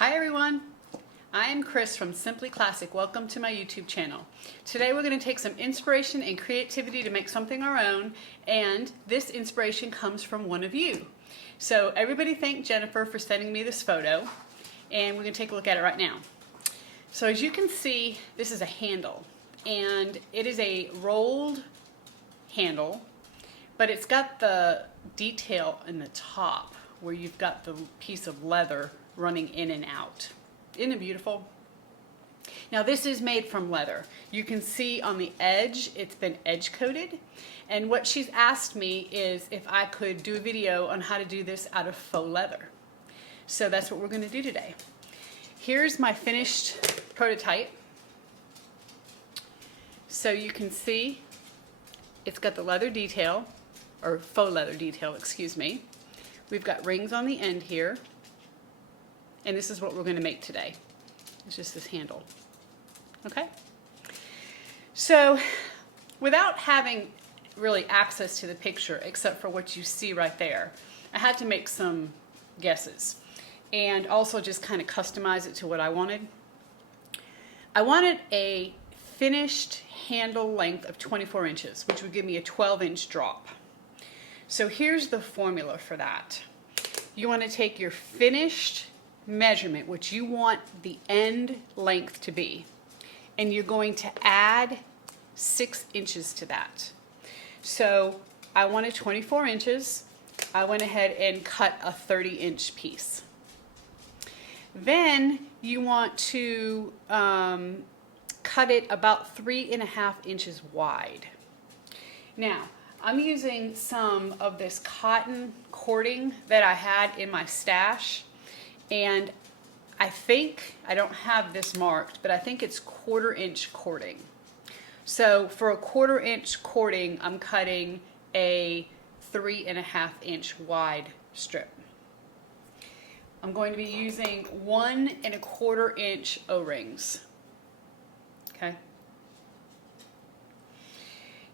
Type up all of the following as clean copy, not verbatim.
Hi everyone, I'm Chris from Simply Classic. Welcome to my YouTube channel. Today we're going to take some inspiration and creativity to make something our own, and this inspiration comes from one of you. So everybody thank Jennifer for sending me this photo, and we're going to take a look at it right now. So as you can see, this is a handle, and it is a rolled handle, but it's got the detail in the top where you've got the piece of leather running in and out. Isn't it beautiful? Now this is made from leather. You can see on the edge it's been edge coated, and what she's asked me is if I could do a video on how to do this out of faux leather. So that's what we're going to do today. Here's my finished prototype. So you can see it's got the leather detail, or faux leather detail, excuse me. We've got rings on the end here. And this is what we're going to make today. It's just this handle. Okay? So, without having really access to the picture, except for what you see right there, I had to make some guesses. And also just kind of customize it to what I wanted. I wanted a finished handle length of 24 inches, which would give me a 12-inch drop. So here's the formula for that. You want to take your finished measurement, which you want the end length to be, and you're going to add 6 inches to that. So I wanted 24 inches. I went ahead and cut a 30-inch piece. Then you want to cut it about 3.5 inches wide. Now I'm using some of this cotton cording that I had in my stash. And I think, I don't have this marked, but I think it's 1/4 inch cording. So for a 1/4 inch cording, I'm cutting a 3.5 inch wide strip. I'm going to be using 1 1/4 inch O-rings. Okay.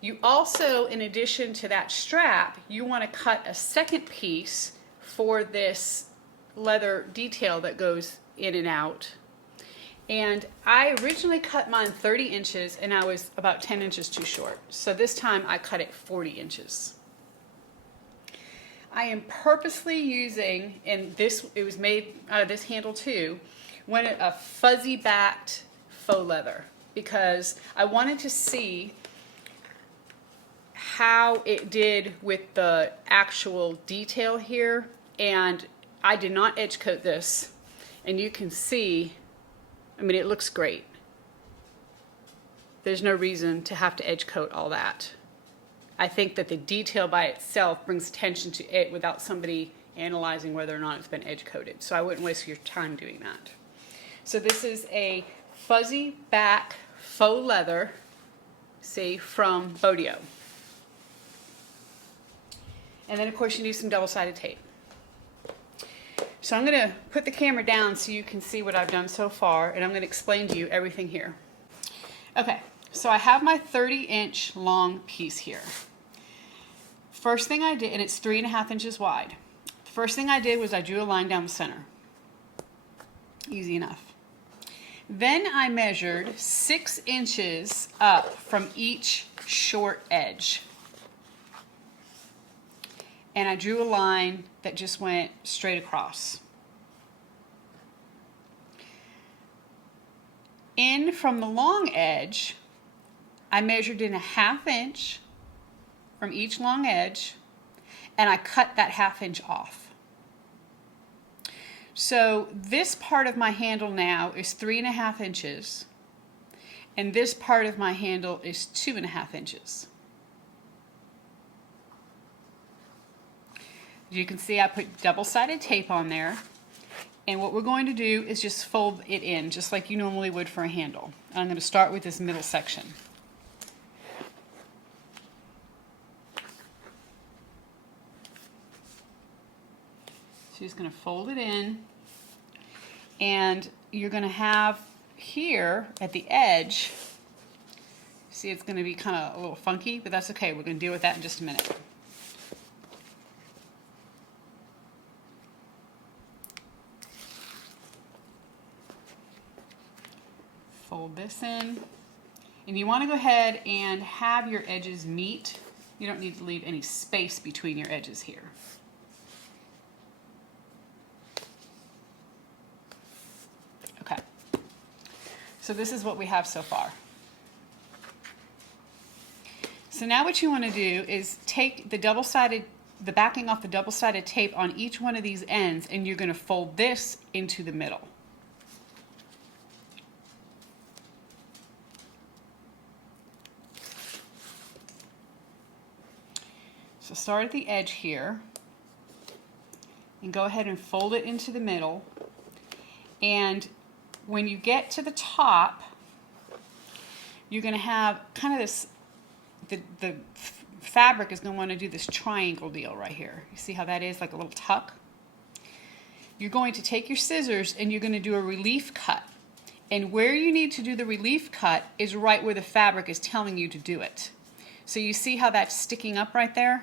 You also, in addition to that strap, you want to cut a second piece for this leather detail that goes in and out. And I originally cut mine 30 inches and I was about 10 inches too short. So this time I cut it 40 inches. I am purposely using, and this, it was made out of this handle too, a fuzzy backed faux leather, because I wanted to see how it did with the actual detail here. And I did not edge coat this, and you can see, I mean, it looks great. There's no reason to have to edge coat all that. I think that the detail by itself brings attention to it without somebody analyzing whether or not it's been edge coated. So I wouldn't waste your time doing that. So this is a fuzzy back faux leather, see, from Bodio. And then of course you need some double-sided tape. So I'm going to put the camera down so you can see what I've done so far, and I'm going to explain to you everything here. Okay, so I have my 30-inch long piece here. First thing I did, and it's 3.5 inches wide. First thing I did was I drew a line down the center. Easy enough. Then I measured 6 inches up from each short edge. And I drew a line that just went straight across. In from the long edge, I measured in a 1/2 inch from each long edge, and I cut that 1/2 inch off. So this part of my handle now is 3.5 inches, and this part of my handle is 2.5 inches. You can see I put double-sided tape on there, and what we're going to do is just fold it in just like you normally would for a handle. And I'm going to start with this middle section. So you're just going to fold it in, and you're going to have here at the edge, see, it's going to be kind of a little funky, but that's okay. We're going to deal with that in just a minute. fold this in. And you want to go ahead and have your edges meet. You don't need to leave any space between your edges here. Okay. So this is what we have so far. So now what you want to do is take the backing off the double-sided tape on each one of these ends, and you're going to fold this into the middle. So start at the edge here and go ahead and fold it into the middle. And when you get to the top, you're going to have kind of this, the fabric is going to want to do this triangle deal right here. You see how that is, like a little tuck? You're going to take your scissors and you're going to do a relief cut. And where you need to do the relief cut is right where the fabric is telling you to do it. So you see how that's sticking up right there?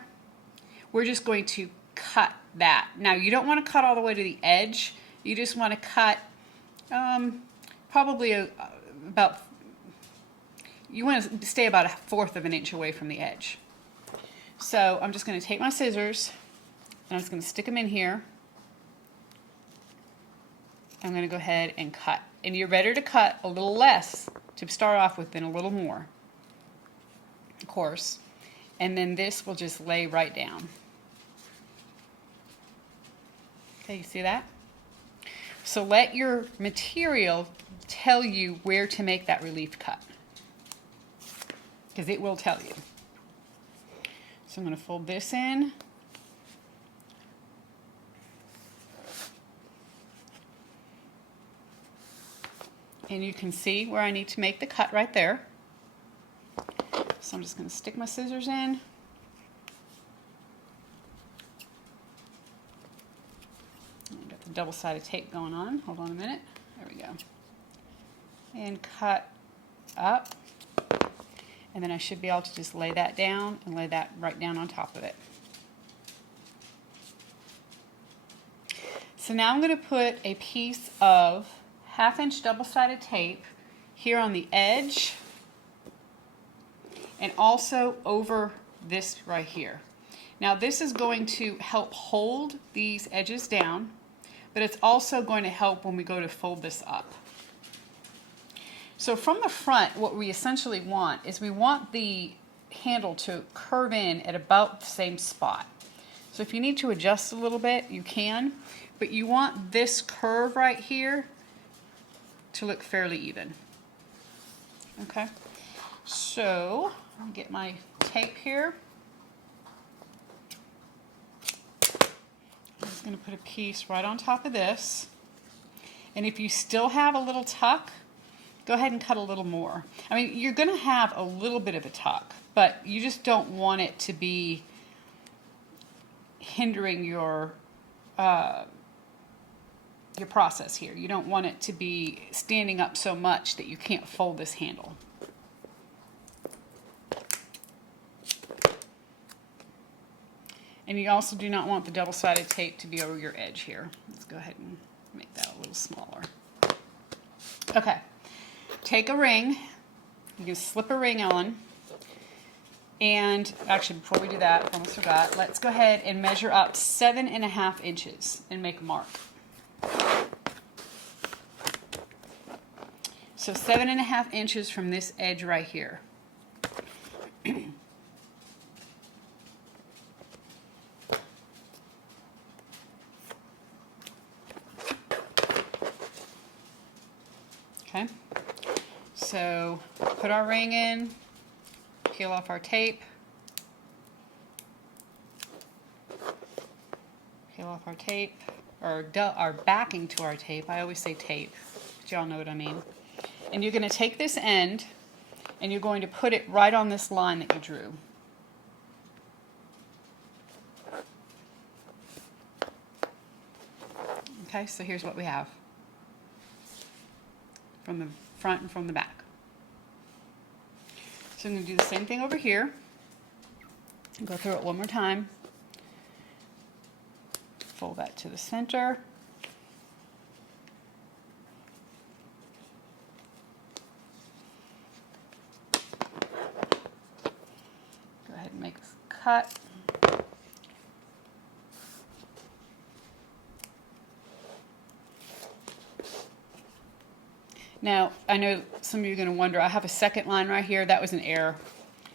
We're just going to cut that. Now you don't want to cut all the way to the edge. You just want to cut probably about, you want to stay about 1/4 of an inch away from the edge. So I'm just going to take my scissors and I'm just going to stick them in here. I'm going to go ahead and cut. And you're better to cut a little less to start off with than a little more, of course. And then this will just lay right down. Okay, you see that? So let your material tell you where to make that relief cut, because it will tell you. So I'm going to fold this in. And you can see where I need to make the cut right there. So I'm just going to stick my scissors in. I got the double-sided tape going on. Hold on a minute. There we go. And cut up. And then I should be able to just lay that down and lay that right down on top of it. So now I'm going to put a piece of 1/2 inch double-sided tape here on the edge and also over this right here. Now this is going to help hold these edges down, but it's also going to help when we go to fold this up. So from the front, what we essentially want is we want the handle to curve in at about the same spot. So if you need to adjust a little bit, you can, but you want this curve right here to look fairly even. Okay, so I'll get my tape here. I'm just going to put a piece right on top of this. And if you still have a little tuck, go ahead and cut a little more. I mean, you're going to have a little bit of a tuck, but you just don't want it to be hindering your process here. You don't want it to be standing up so much that you can't fold this handle. And you also do not want the double-sided tape to be over your edge here. Let's go ahead and make that a little smaller. Okay, take a ring. You can slip a ring on. And actually, before we do that, I almost forgot, let's go ahead and measure up 7.5 inches and make a mark. So 7.5 inches from this edge right here. Okay, so put our ring in, peel off our tape, or our backing to our tape. I always say tape, but y'all know what I mean. And you're going to take this end and you're going to put it right on this line that you drew. Okay, so here's what we have from the front and from the back. So I'm going to do the same thing over here. Go through it one more time. Fold that to the center. cut. Now, I know some of you are going to wonder, I have a second line right here. That was an error.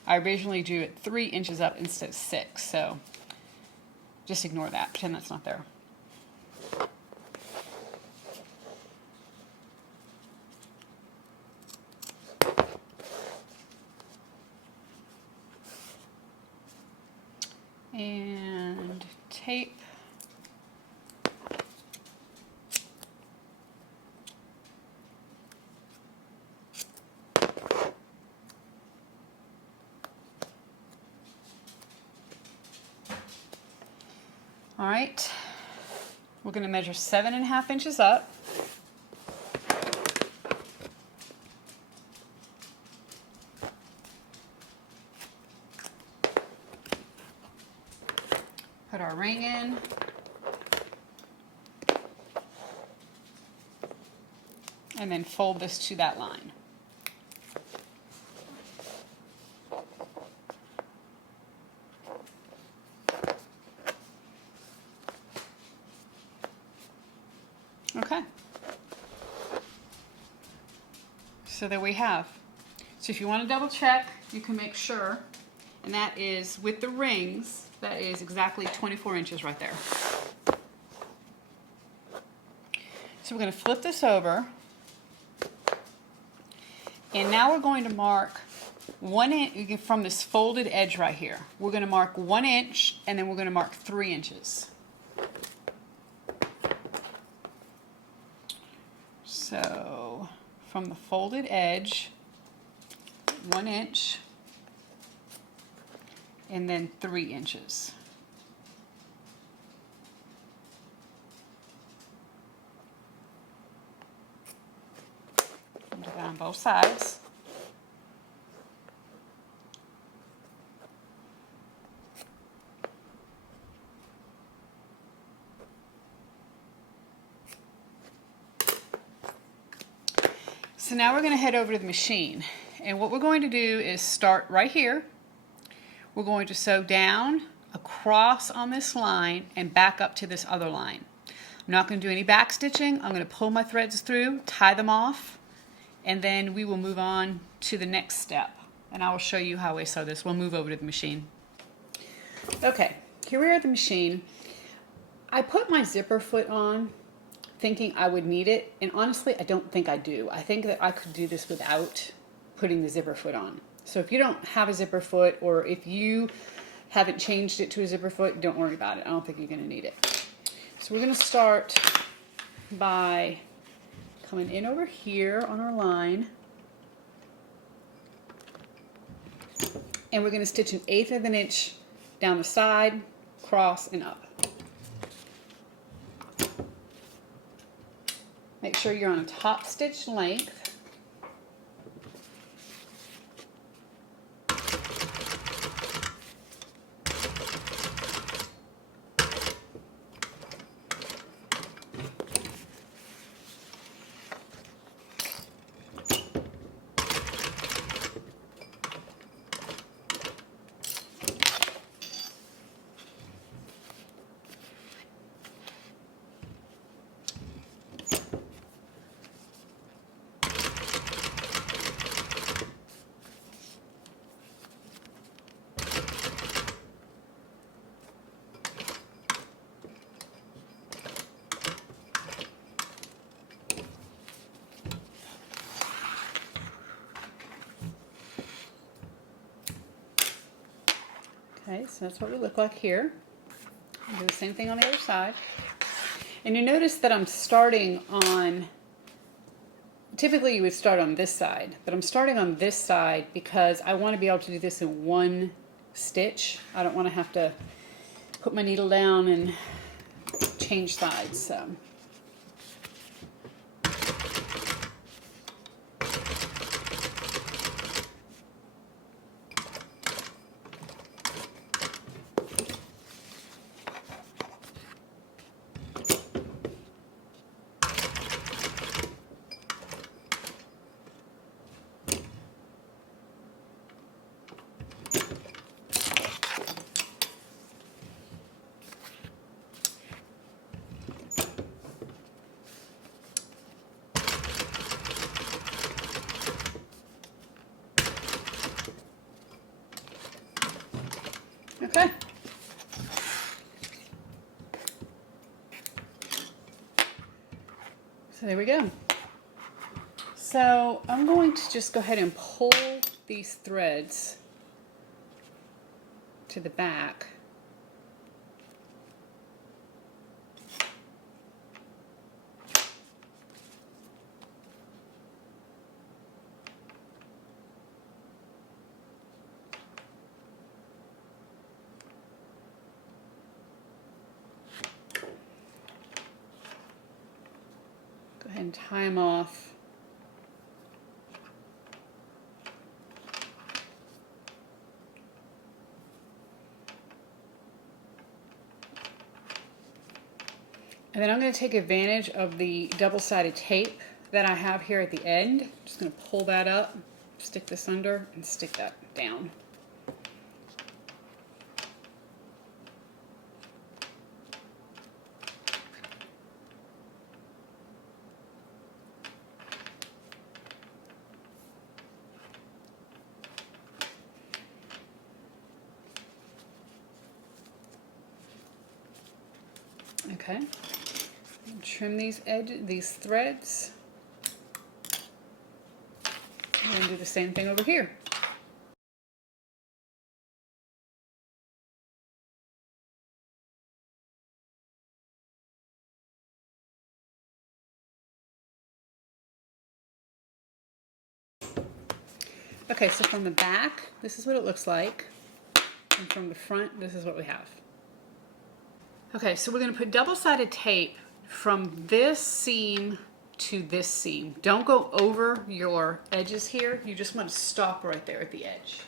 I originally drew it 3 inches up instead of 6, so just ignore that. Pretend that's not there. And tape. All right, we're going to measure 7.5 inches up. Put our ring in. And then fold this to that line. Okay. So there we have. So if you want to double check, you can make sure, and that is with the rings, that is exactly 24 inches right there. So we're going to flip this over, and now we're going to mark 1 inch from this folded edge right here. We're going to mark 1 inch, and then we're going to mark 3 inches. So from the folded edge, 1 inch, and then 3 inches. Do that on both sides. So now we're going to head over to the machine, and what we're going to do is start right here. We're going to sew down across on this line and back up to this other line. I'm not going to do any back stitching. I'm going to pull my threads through, tie them off, and then we will move on to the next step, and I will show you how we sew this. We'll move over to the machine. Okay, here we are at the machine. I put my zipper foot on thinking I would need it, and honestly I don't think I do. I think that I could do this without putting the zipper foot on. So if you don't have a zipper foot, or if you haven't changed it to a zipper foot, don't worry about it. I don't think you're going to need it. So we're going to start by coming in over here on our line, and we're going to stitch 1/8 of an inch down the side, cross, and up. Make sure you're on a top stitch length. Okay, so that's what we look like here. I'll do the same thing on the other side. And you notice that I'm starting on, typically you would start on this side, but I'm starting on this side because I want to be able to do this in one stitch. I don't want to have to put my needle down and change sides. So. So there we go. So I'm going to just go ahead and pull these threads to the back. Go ahead and tie them off. And then I'm going to take advantage of the double-sided tape that I have here at the end. I'm just going to pull that up, stick this under, and stick that down. Okay. Trim these these threads, and then do the same thing over here. Okay, so from the back, this is what it looks like, and from the front, this is what we have. Okay, so we're going to put double-sided tape from this seam to this seam. Don't go over your edges here. You just want to stop right there at the edge.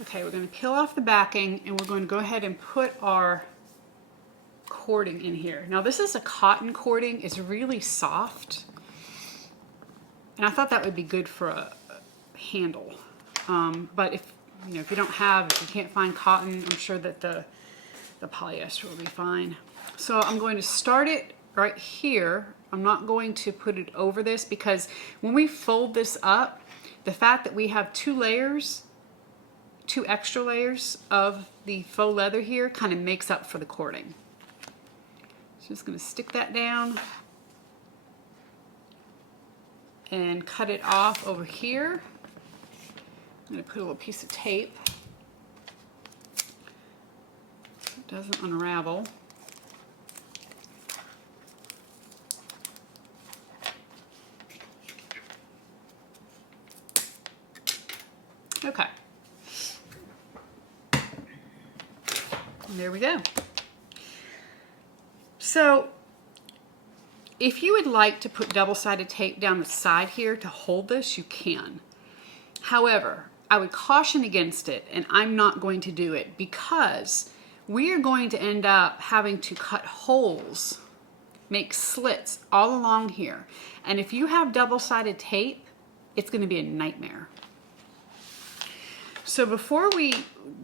Okay, we're going to peel off the backing and we're going to go ahead and put our cording in here. Now this is a cotton cording. It's really soft. And I thought that would be good for a handle. But if you don't have, if you can't find cotton, I'm sure that the polyester will be fine. So I'm going to start it right here. I'm not going to put it over this because when we fold this up, the fact that we have two extra layers of the faux leather here kind of makes up for the cording. So just going to stick that down and cut it off over here. I'm going to put a little piece of tape so it doesn't unravel. Okay. And there we go. So if you would like to put double-sided tape down the side here to hold this, you can. However, I would caution against it, and I'm not going to do it because we are going to end up having to cut holes, make slits all along here. And if you have double-sided tape, it's going to be a nightmare. So before we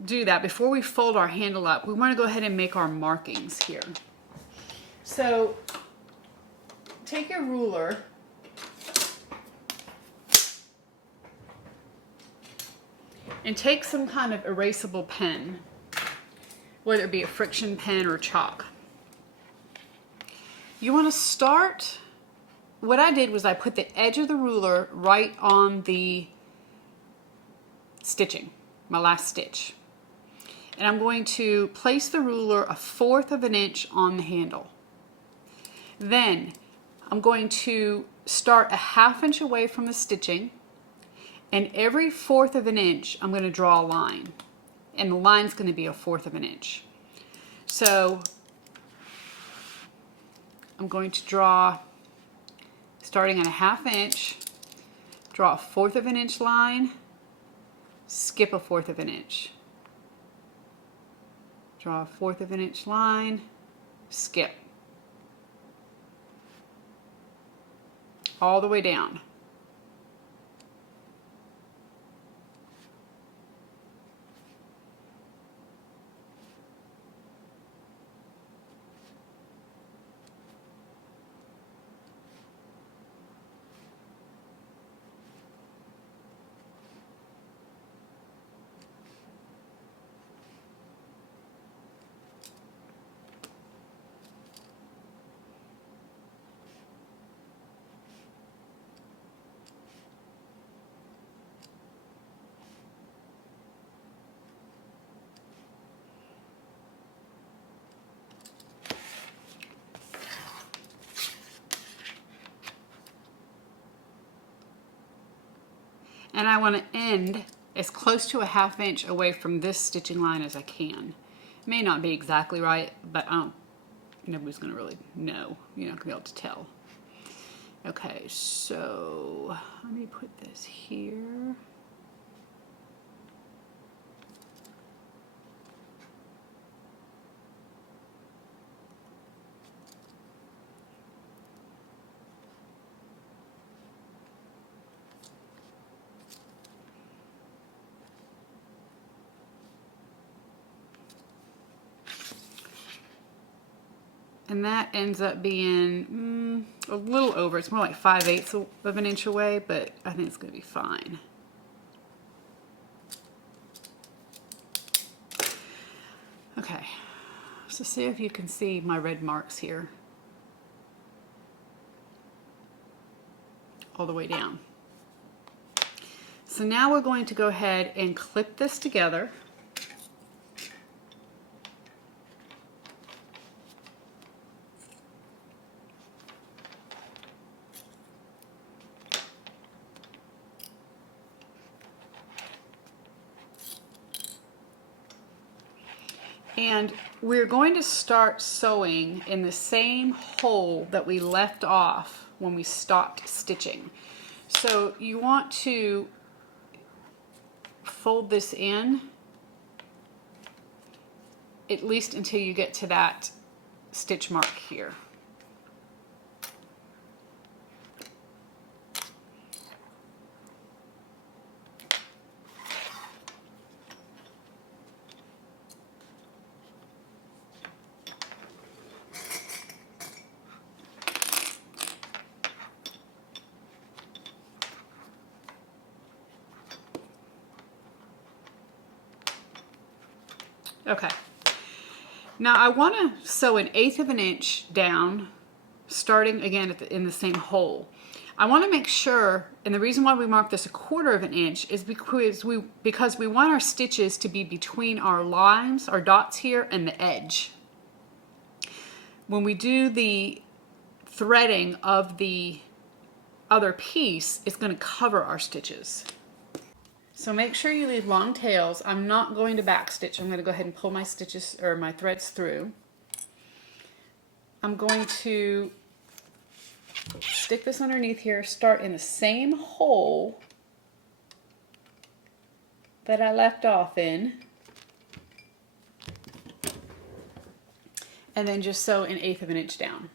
do that, before we fold our handle up, we want to go ahead and make our markings here. So take your ruler and take some kind of erasable pen, whether it be a friction pen or chalk. You want to start, what I did was I put the edge of the ruler right on the stitching, my last stitch. And I'm going to place the ruler 1/4 of an inch on the handle. Then I'm going to start 1/2 inch away from the stitching, and every 1/4 of an inch I'm going to draw a line, and the line's going to be 1/4 of an inch. So I'm going to draw, starting at 1/2 inch, draw 1/4 of an inch line, skip 1/4 of an inch, draw 1/4 of an inch line, skip, all the way down. And I want to end as close to a 1/2 inch away from this stitching line as I can. It may not be exactly right, but nobody's going to really know. You're not going to be able to tell. Okay, so let me put this here. And that ends up being a little over. It's more like 5/8 of an inch away, but I think it's going to be fine. Okay, so see if you can see my red marks here. All the way down. So now we're going to go ahead and clip this together. And we're going to start sewing in the same hole that we left off when we stopped stitching. So you want to fold this in at least until you get to that stitch mark here. Okay, now I want to sew 1/8 of an inch down, starting again in the same hole. I want to make sure, and the reason why we mark this 1/4 of an inch is because we want our stitches to be between our lines, our dots here, and the edge. When we do the threading of the other piece, it's going to cover our stitches. So make sure you leave long tails. I'm not going to back stitch. I'm going to go ahead and pull my stitches or my threads through. I'm going to stick this underneath here, start in the same hole that I left off in, and then just sew 1/8 of an inch down.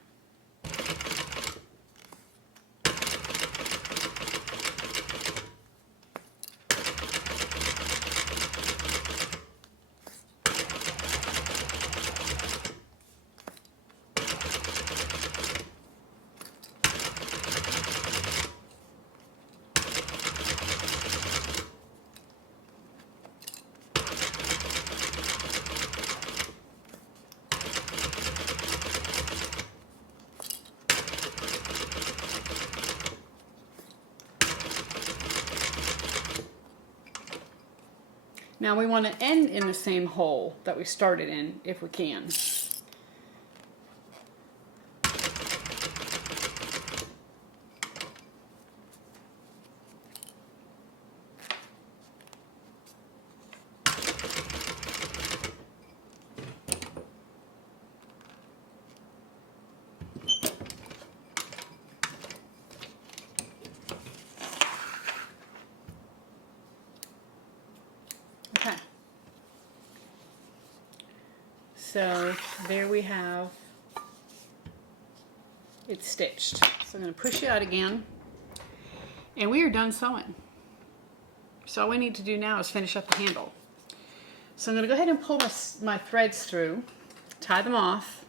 Now we want to end in the same hole that we started in if we can. Okay. So there we have it stitched. So I'm going to push it out again, and we are done sewing. So all we need to do now is finish up the handle. So I'm going to go ahead and pull my threads through, tie them off.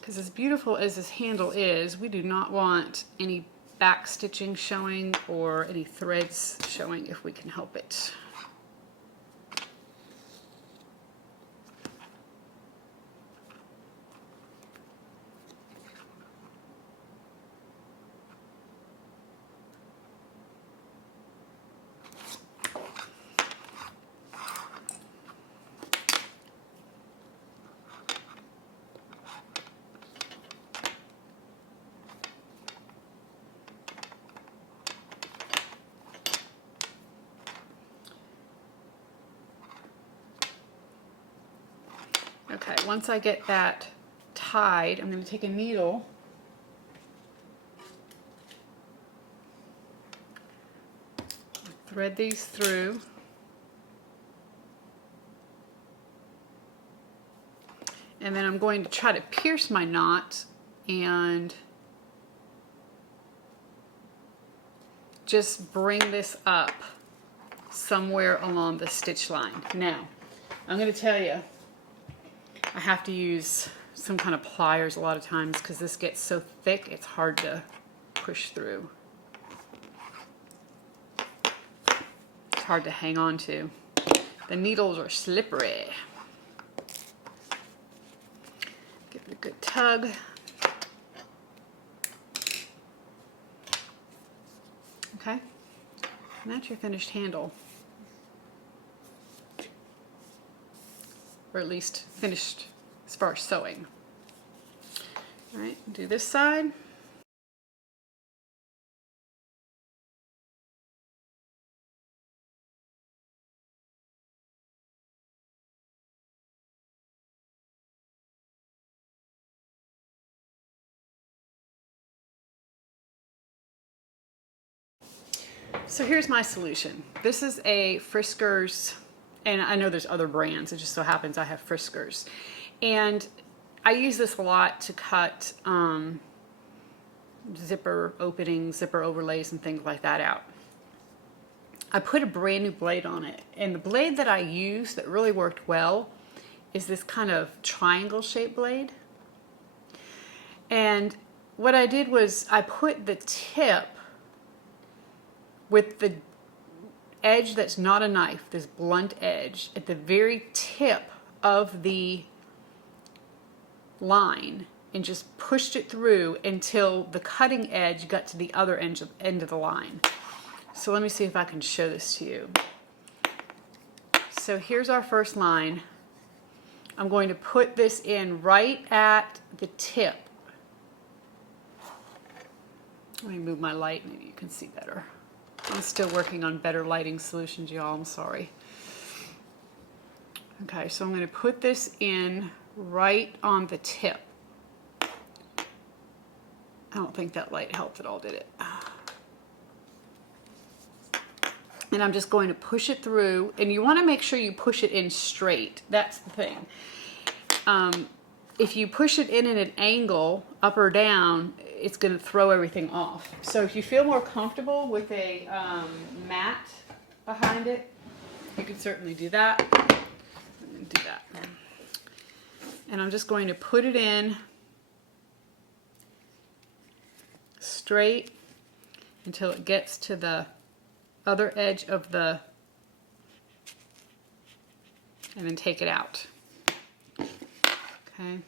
Because as beautiful as this handle is, we do not want any back stitching showing or any threads showing if we can help it. Okay, once I get that tied, I'm going to take a needle thread these through. And then I'm going to try to pierce my knot and just bring this up somewhere along the stitch line. Now, I'm going to tell you, I have to use some kind of pliers a lot of times because this gets so thick it's hard to push through. It's hard to hang on to. The needles are slippery. Give it a good tug. Okay, and that's your finished handle. Or at least finished as far as sewing. All right, do this side. So here's my solution. This is a Friskers, and I know there's other brands, it just so happens I have Friskers. And I use this a lot to cut zipper openings, zipper overlays, and things like that out. I put a brand new blade on it, and the blade that I used that really worked well is this kind of triangle shaped blade. And what I did was I put the tip with the edge that's not a knife, this blunt edge, at the very tip of the line and just pushed it through until the cutting edge got to the other end of the line. So let me see if I can show this to you. So here's our first line. I'm going to put this in right at the tip. Let me move my light, maybe you can see better. I'm still working on better lighting solutions, y'all. I'm sorry. Okay, so I'm going to put this in right on the tip. I don't think that light helped at all, did it? And I'm just going to push it through, and you want to make sure you push it in straight. That's the thing. If you push it in at an angle, up or down, it's going to throw everything off. So if you feel more comfortable with a mat behind it, you can certainly do that. I'm going to do that. And I'm just going to put it in straight until it gets to the other edge of the, and then take it out. Okay.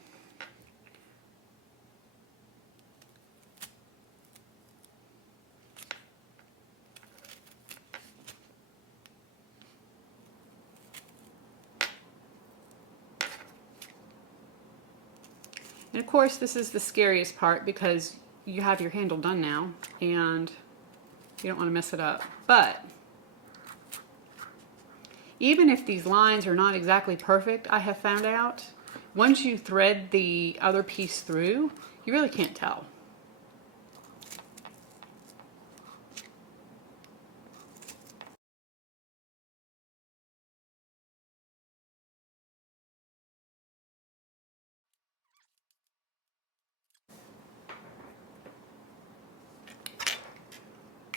And of course, this is the scariest part because you have your handle done now and you don't want to mess it up. But even if these lines are not exactly perfect, I have found out, once you thread the other piece through, you really can't tell.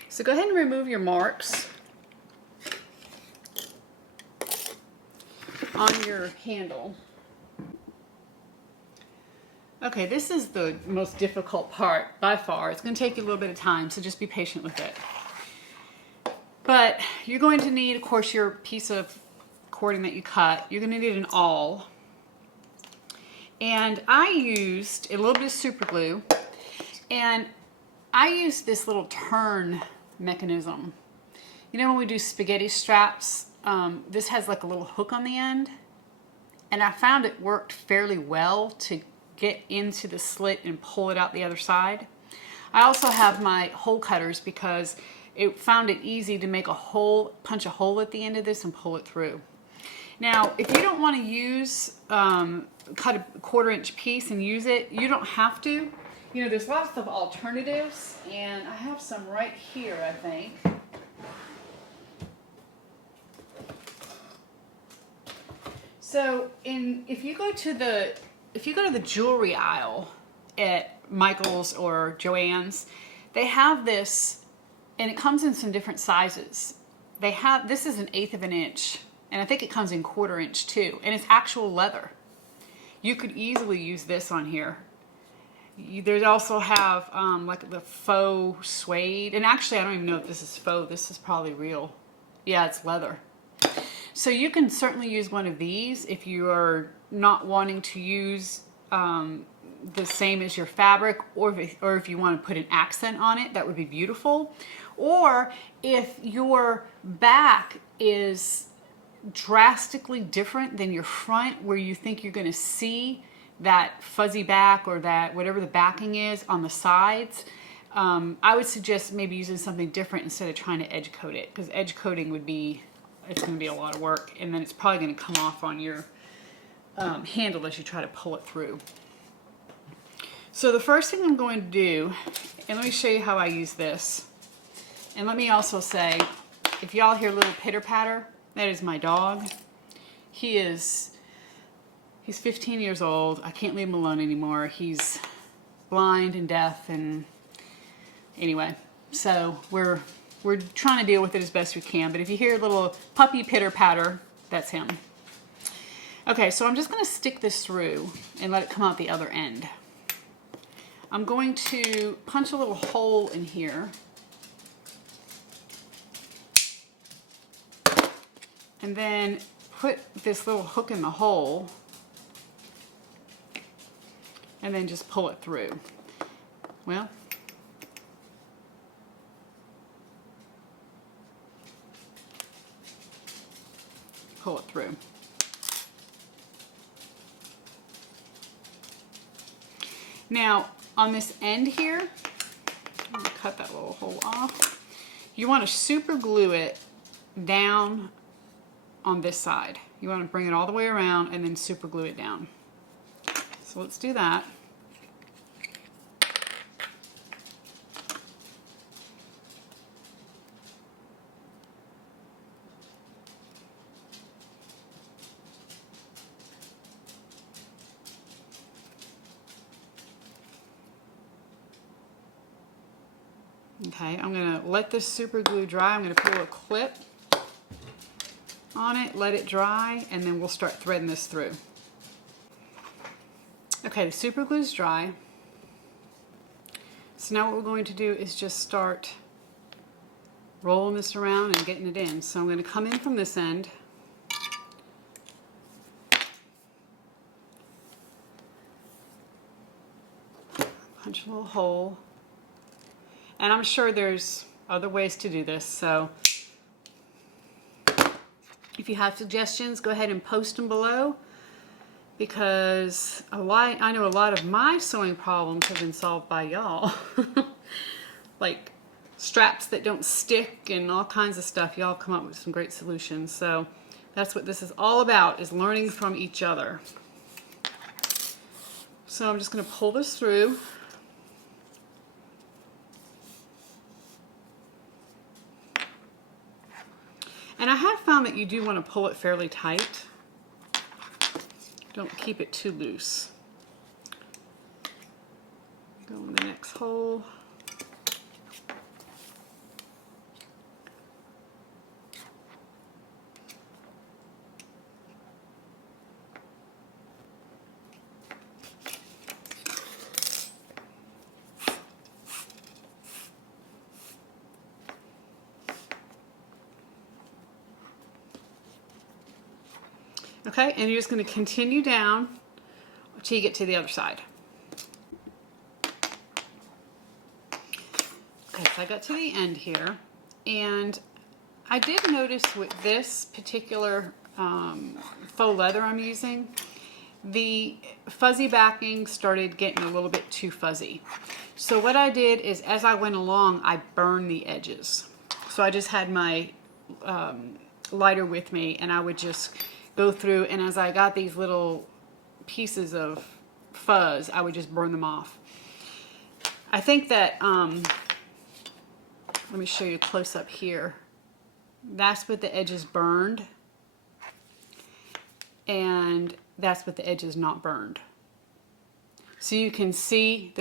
So go ahead and remove your marks on your handle. Okay, this is the most difficult part by far. It's going to take you a little bit of time, so just be patient with it. But you're going to need, of course, your piece of cording that you cut. You're going to need an awl. And I used a little bit of super glue, and I used this little turn mechanism. You know when we do spaghetti straps, this has like a little hook on the end, and I found it worked fairly well to get into the slit and pull it out the other side. I also have my hole cutters because it found it easy to make a hole, punch a hole at the end of this and pull it through. Now, if you don't want to use cut a 1/4 inch piece and use it. You don't have to. You know, there's lots of alternatives, and I have some right here, I think. So if you go to the jewelry aisle at Michael's or Joann's, they have this, and it comes in some different sizes. This is 1/8 of an inch, and I think it comes in 1/4 inch too, and it's actual leather. You could easily use this on here. There's also have like the faux suede, and actually I don't even know if this is faux. This is probably real. Yeah, it's leather. So you can certainly use one of these if you are not wanting to use the same as your fabric, or if you want to put an accent on it, that would be beautiful. Or if your back is drastically different than your front, where you think you're going to see that fuzzy back or that whatever the backing is on the sides, I would suggest maybe using something different instead of trying to edge coat it, because edge coating it's going to be a lot of work, and then it's probably going to come off on your handle as you try to pull it through. So the first thing I'm going to do, and let me show you how I use this, and let me also say, if y'all hear a little pitter patter, that is my dog. He's 15 years old. I can't leave him alone anymore. He's blind and deaf, and anyway, so we're trying to deal with it as best we can. But if you hear a little puppy pitter patter, that's him. Okay, so I'm just going to stick this through and let it come out the other end. I'm going to punch a little hole in here, and then put this little hook in the hole, and then just pull it through. Well, pull it through. Now, on this end here, I'm going to cut that little hole off. You want to super glue it down on this side. You want to bring it all the way around and then super glue it down. So let's do that. Okay, I'm going to let this super glue dry. I'm going to put a little clip on it, let it dry, and then we'll start threading this through. Okay, the super glue's dry. So now what we're going to do is just start rolling this around and getting it in. So I'm going to come in from this end. Punch a little hole. And I'm sure there's other ways to do this, so if you have suggestions, go ahead and post them below, because I know a lot of my sewing problems have been solved by y'all. Like straps that don't stick and all kinds of stuff. Y'all come up with some great solutions. So that's what this is all about, is learning from each other. So I'm just going to pull this through. And I have found that you do want to pull it fairly tight. Don't keep it too loose. Go in the next hole. Okay, and you're just going to continue down until you get to the other side. Okay, so I got to the end here, and I did notice with this particular faux leather I'm using, the fuzzy backing started getting a little bit too fuzzy. So what I did is, as I went along, I burned the edges. So I just had my lighter with me, and I would just go through, and as I got these little pieces of fuzz, I would just burn them off. I think that, let me show you close up here. That's with the edges burned, and that's with the edges not burned. So you can see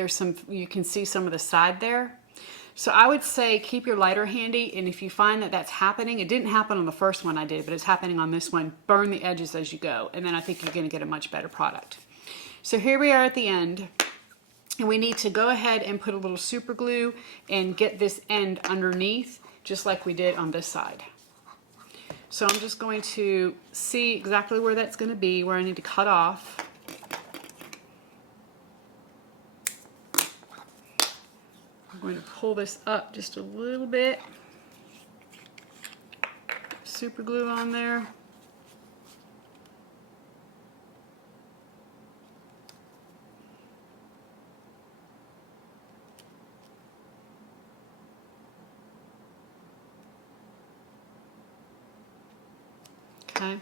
you can see some of the side there. So I would say keep your lighter handy, and if you find that that's happening, it didn't happen on the first one I did, but it's happening on this one, burn the edges as you go, and then I think you're gonna get a much better product. So here we are at the end, and we need to go ahead and put a little super glue and get this end underneath, just like we did on this side. So I'm just going to see exactly where that's gonna be, where I need to cut off. I'm going to pull this up just a little bit. Super glue on there. Okay.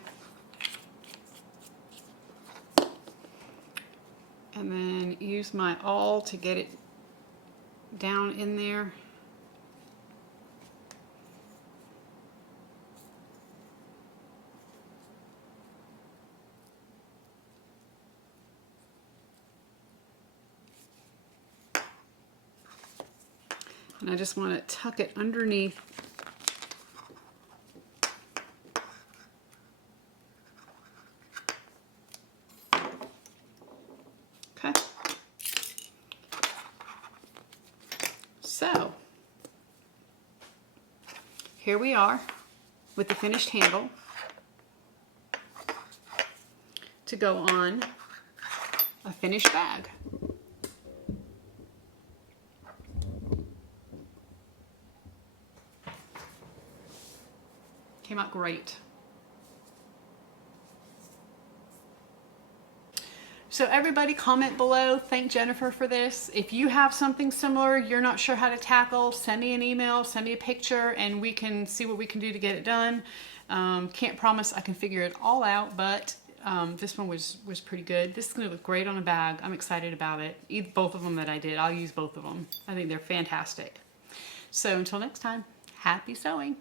And then use my awl to get it down in there. And I just want to tuck it underneath. Okay. So, here we are with the finished handle to go on a finished bag. Came out great. So everybody comment below, thank Jennifer for this. If you have something similar you're not sure how to tackle, send me an email, send me a picture, and we can see what we can do to get it done. Can't promise I can figure it all out, but this one was pretty good. This is gonna look great on a bag. I'm excited about it. Both of them that I did, I'll use both of them. I think they're fantastic. So until next time, happy sewing.